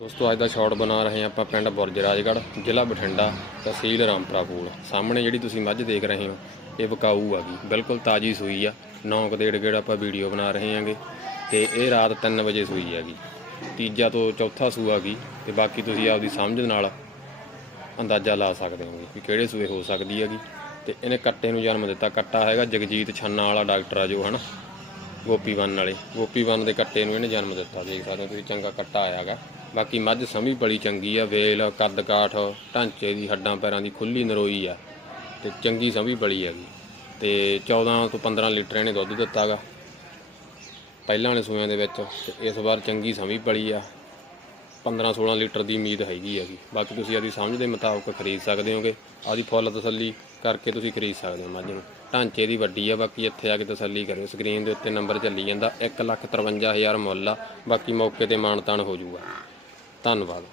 ਦੋਸਤੋ, ਅੱਜ ਦਾ ਸ਼ਾਟ ਬਣਾ ਰਹੇ ਹਾਂ ਆਪਾਂ ਪਿੰਡ ਬੁਰਜ ਰਾਜਗੜ੍ਹ, ਜ਼ਿਲ੍ਹਾ ਬਠਿੰਡਾ, ਤਹਿਸੀਲ ਰਾਮਪੁਰਾ ਕੋਲ। ਸਾਹਮਣੇ ਜਿਹੜੀ ਤੁਸੀਂ ਮੱਝ ਦੇਖ ਰਹੇ ਹੋ, ਇਹ ਵਿਕਾਊ ਆ ਗਈ। ਬਿਲਕੁਲ ਤਾਜੀ ਸੂਈ ਆ। 9 ਕਦੇੜ ਗੇੜ ਆਪਾਂ ਵੀਡੀਓ ਬਣਾ ਰਹੇ ਹਾਂਗੇ ਤੇ ਇਹ ਰਾਤ 3 ਵਜੇ ਸੂਈ ਹੈਗੀ ਤੀਜਾ ਤੋਂ ਚੌਥਾ ਸੂ ਆ ਗਈ ਤੇ ਬਾਕੀ ਤੁਸੀਂ ਆਪਦੀ ਸਮਝ ਨਾਲ ਅੰਦਾਜ਼ਾ ਲਾ ਸਕਦੇ ਹੋਗੇ ਕਿ ਕਿਹੜੇ ਸੂਏ ਹੋ ਸਕਦੀ ਹੈਗੀ। ਤੇ ਇਹਨੇ ਕੱਟੇ ਨੂੰ ਜਨਮ ਦਿੱਤਾ। ਕੱਟਾ ਹੈਗਾ ਜਗਜੀਤ ਛੰਨਾ ਵਾਲਾ ਡਾਕਟਰ ਆ ਜੋ, ਹਨਾ? ਗੋਪੀ ਬੰਨ ਵਾਲੇ। ਗੋਪੀ ਦੇ ਕੱਟੇ ਨੂੰ ਇਹਨੇ ਜਨਮ ਦਿੱਤਾ, ਦੇਖ ਸਕਦੇ ਹੋ ਤੁਸੀਂ, ਚੰਗਾ ਕੱਟਾ ਆਇਆਗਾ। ਬਾਕੀ ਮੱਝ ਸਮੀ ਬੜੀ ਚੰਗੀ ਆ, ਵੇਲ, ਕੱਦ ਕਾਠ, ਢਾਂਚੇ ਦੀ, ਹੱਡਾਂ ਪੈਰਾਂ ਦੀ ਖੁੱਲੀ ਨਰੋਈ ਆ ਤੇ ਚੰਗੀ ਸਮੀ ਬੜੀ ਹੈਗੀ। ਤੇ 14 ਤੋਂ 15 ਲੀਟਰ ਇਹਨੇ ਦੁੱਧ ਦਿੱਤਾਗਾ। ਪਹਿਲਾਂ ਵਾਲੇ ਸੂਆਂ ਦੇ ਵਿੱਚ ਤੇ ਇਸ ਵਾਰ ਚੰਗੀ ਸਮੀ ਬੜੀ ਆ। 15 16 ਲੀਟਰ ਦੀ ਉਮੀਦ ਹੈਗੀ ਆ ਜੀ। ਬਾਕੀ ਤੁਸੀਂ ਆਪਦੀ ਸਮਝ ਦੇ ਮੁਤਾਬਕ ਖਰੀਦ ਸਕਦੇ ਹੋਗੇ। ਆਪਦੀ ਫੁੱਲ ਤਸੱਲੀ ਕਰਕੇ ਤੁਸੀਂ ਖਰੀਦ ਸਕਦੇ ਹੋ ਮੱਝ ਨੂੰ। ਢਾਂਚੇ ਦੀ ਵੱਡੀ ਆ, ਬਾਕੀ ਇੱਥੇ ਆ ਕੇ ਤਸੱਲੀ ਕਰਿਓ। ਸਕਰੀਨ ਦੇ ਉੱਤੇ ਨੰਬਰ ਚੱਲੀ ਜਾਂਦਾ। 153000 ਮੁੱਲ ਆ। ਬਾਕੀ ਮੌਕੇ ਤੇ ਮਾਨਤਾਨ ਹੋ ਜਾਊਗਾ ਧੰਨਵਾਦ।